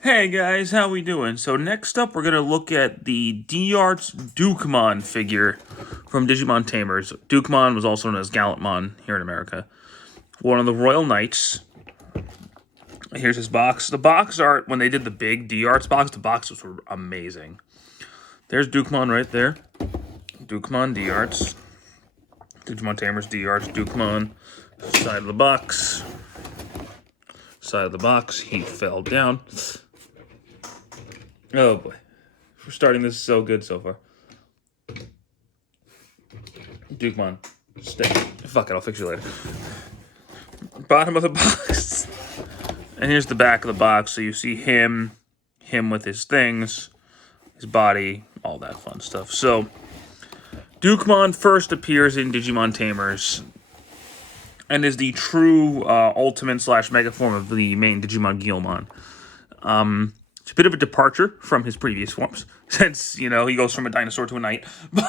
Hey guys, how we doing? So next up, we're gonna look at the D-Arts Dukemon figure from Digimon Tamers. Dukemon was also known as Gallantmon here in America. One of the Royal Knights. Here's his box. The box art, when they did the big D-Arts box, the boxes were amazing. There's Dukemon right there. Dukemon D-Arts. Digimon Tamers D-Arts Dukemon. Side of the box. Side of the box. He fell down. Oh boy. We're starting this so good so far. Dukemon. Stay. Fuck it, I'll fix you later. Bottom of the box. And here's the back of the box. So you see him with his things, his body, all that fun stuff. So, Dukemon first appears in Digimon Tamers and is the true ultimate / mega form of the main Digimon Gallantmon. It's a bit of a departure from his previous forms, since, he goes from a dinosaur to a knight. But,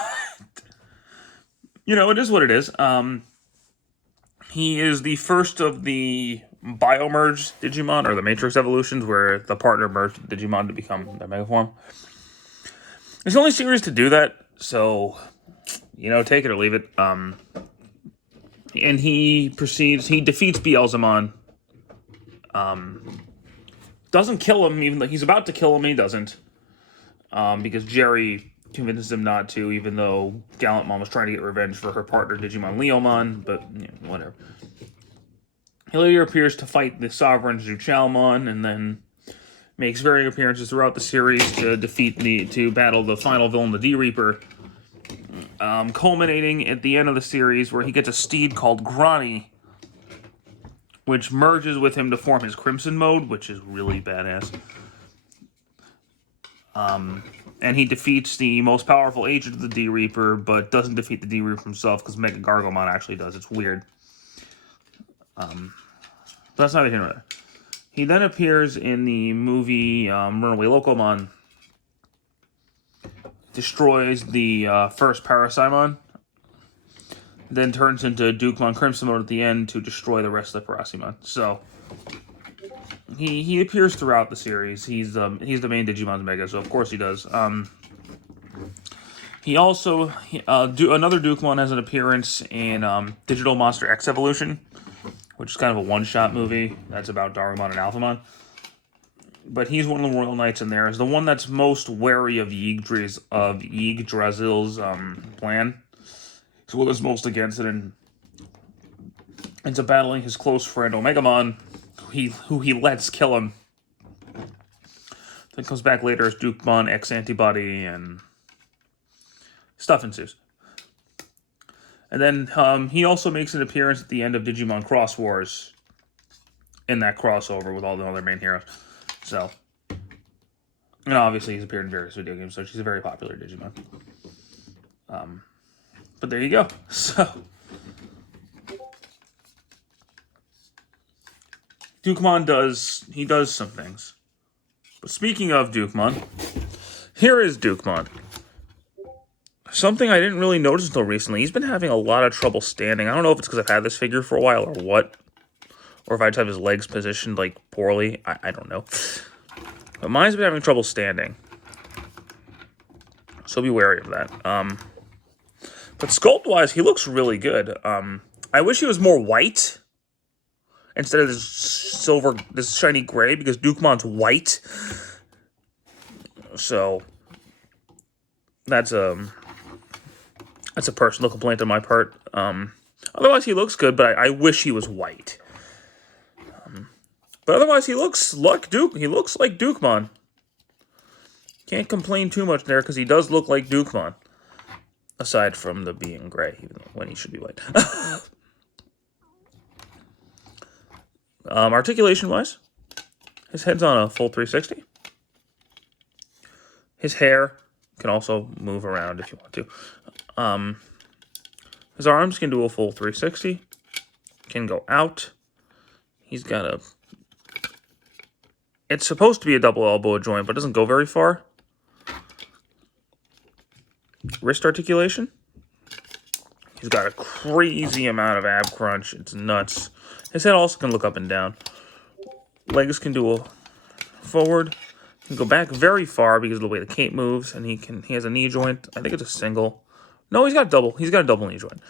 it is what it is. He is the first of the Biomerge Digimon, or the Matrix evolutions, where the partner merged Digimon to become their mega form. There's the only series to do that, so, take it or leave it. And he defeats Beelzemon. Doesn't kill him, even though he's about to kill him, he doesn't. Because Jerry convinces him not to, even though Gallantmon was trying to get revenge for her partner, Digimon Leomon, but whatever. He later appears to fight the Sovereign Zuchalmon, and then makes varying appearances throughout the series to battle the final villain, the D-Reaper, culminating at the end of the series where he gets a steed called Grani, which merges with him to form his Crimson mode, which is really badass. And he defeats the most powerful agent of the D-Reaper, but doesn't defeat the D-Reaper himself, because Mega Gargomon actually does. It's weird. But that's neither here nor there. He then appears in the movie Runaway Locomon, destroys the first Parasimon, then turns into Dukemon Crimson mode at the end to destroy the rest of the Parasimon. So he appears throughout the series. He's the main Digimon's Mega, so of course he does. He also another Dukemon has an appearance in Digital Monster X Evolution, which is kind of a one-shot movie that's about Darumon and Alphamon. But he's one of the Royal Knights in there. Is the one that's most wary of Yggdrasil's plan. He's one that's most against it, and ends up battling his close friend Omegamon, who he lets kill him. Then comes back later as Dukemon X Antibody, and stuff ensues. And then he also makes an appearance at the end of Digimon Cross Wars, in that crossover with all the other main heroes. So, and obviously he's appeared in various video games, so she's a very popular Digimon. But there you go. So, Dukemon does some things. But speaking of Dukemon, here is Dukemon. Something I didn't really notice until recently. He's been having a lot of trouble standing. I don't know if it's because I've had this figure for a while or what. Or if I just have his legs positioned, poorly. I don't know. But mine's been having trouble standing. So be wary of that. But sculpt-wise, he looks really good. I wish he was more white instead of this shiny gray, because Dukemon's white. So that's a personal complaint on my part. Otherwise, he looks good, but I wish he was white. But otherwise, he looks like Dukemon. Can't complain too much there, because he does look like Dukemon. Aside from the being gray, even when he should be white. Articulation-wise, his head's on a full 360. His hair can also move around if you want to. His arms can do a full 360. Can go out. He's got it's supposed to be a double elbow joint, but it doesn't go very far. Wrist articulation. He's got a crazy amount of ab crunch. It's nuts. His head also can look up and down. Legs can do a forward. He can go back very far because of the way the cape moves, and he has a knee joint. I think it's a single. No, he's got a double. He's got a double knee joint.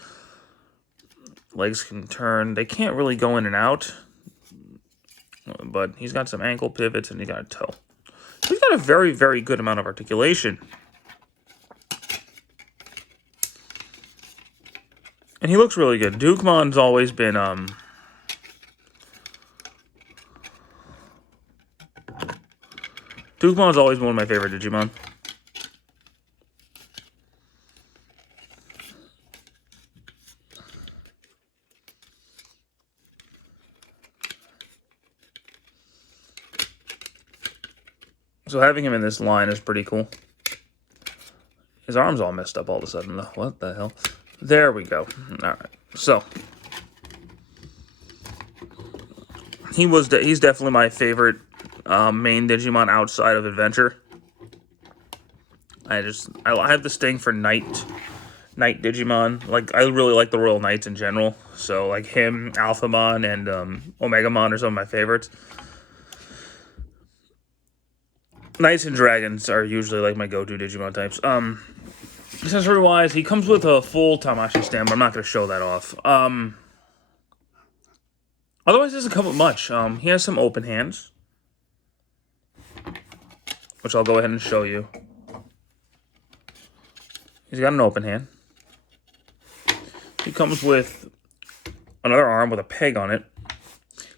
Legs can turn. They can't really go in and out, but he's got some ankle pivots and he got a toe. He's got a very, very good amount of articulation. And he looks really good. Dukemon's always been, Dukemon's always one of my favorite Digimon. So having him in this line is pretty cool. His arm's all messed up all of a sudden, though. What the hell? There we go. All right. So he's definitely my favorite main Digimon outside of Adventure. I have this thing for Knight Digimon. Like, I really like the Royal Knights in general. So like him, Alphamon, and Omegamon are some of my favorites. Knights and Dragons are usually like my go-to Digimon types. Accessory-wise, he comes with a full Tamashi stand, but I'm not going to show that off. Otherwise, it doesn't come with much. He has some open hands, which I'll go ahead and show you. He's got an open hand. He comes with another arm with a peg on it.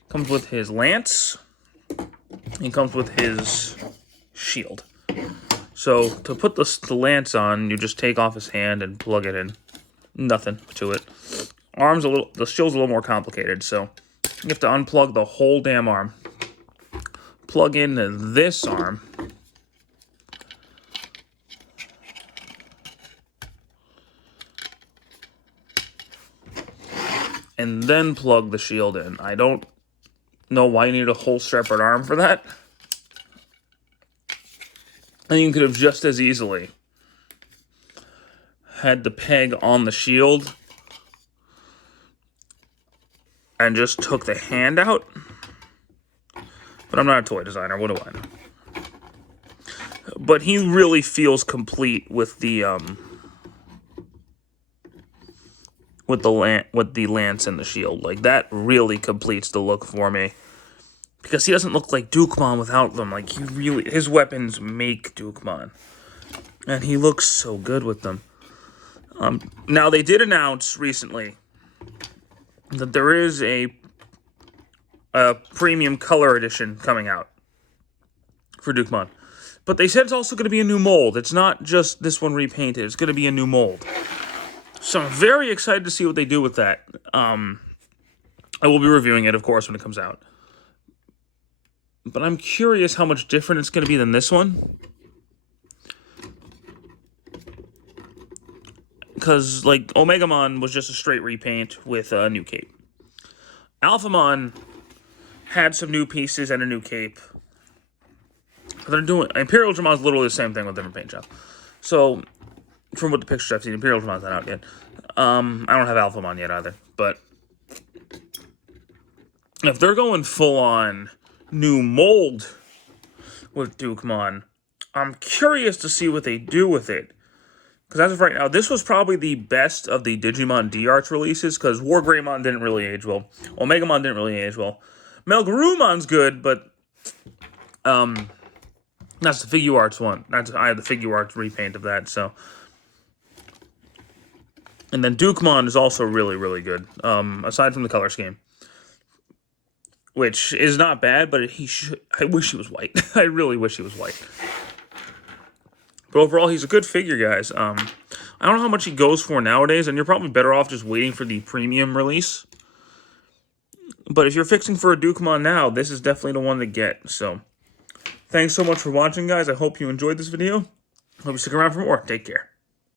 Comes with his lance. He comes with his shield. So to put the lance on, you just take off his hand and plug it in. Nothing to it. The shield's a little more complicated, so you have to unplug the whole damn arm. Plug in this arm. And then plug the shield in. I don't know why you need a whole separate arm for that. And you could have just as easily had the peg on the shield and just took the hand out. But I'm not a toy designer. What do I know? But he really feels complete with the lance and the shield. Like, that really completes the look for me. Because he doesn't look like Dukemon without them. Like, his weapons make Dukemon. And he looks so good with them. Now, they did announce recently that there is a premium color edition coming out for Dukemon. But they said it's also going to be a new mold. It's not just this one repainted. It's going to be a new mold. So I'm very excited to see what they do with that. I will be reviewing it, of course, when it comes out. But I'm curious how much different it's going to be than this one. Because, like, Omegamon was just a straight repaint with a new cape. Alphamon had some new pieces and a new cape. They're doing... Imperial Dramon's literally the same thing with a different paint job. So, from what the pictures I've seen, Imperial Dramon's not out yet. I don't have Alphamon yet either. But if they're going full-on new mold with Dukemon, I'm curious to see what they do with it. Because as of right now, this was probably the best of the Digimon D-Arts releases, because Wargreymon didn't really age well. Omegamon didn't really age well. Melgarumon's good, but that's the Figuarts one. I have the Figuarts repaint of that, so. And then Dukemon is also really, really good, aside from the color scheme. Which is not bad, but I wish he was white. I really wish he was white. But overall, he's a good figure, guys. I don't know how much he goes for nowadays, and you're probably better off just waiting for the premium release. But if you're fixing for a Dukemon now, this is definitely the one to get. So, thanks so much for watching, guys. I hope you enjoyed this video. Hope you stick around for more. Take care.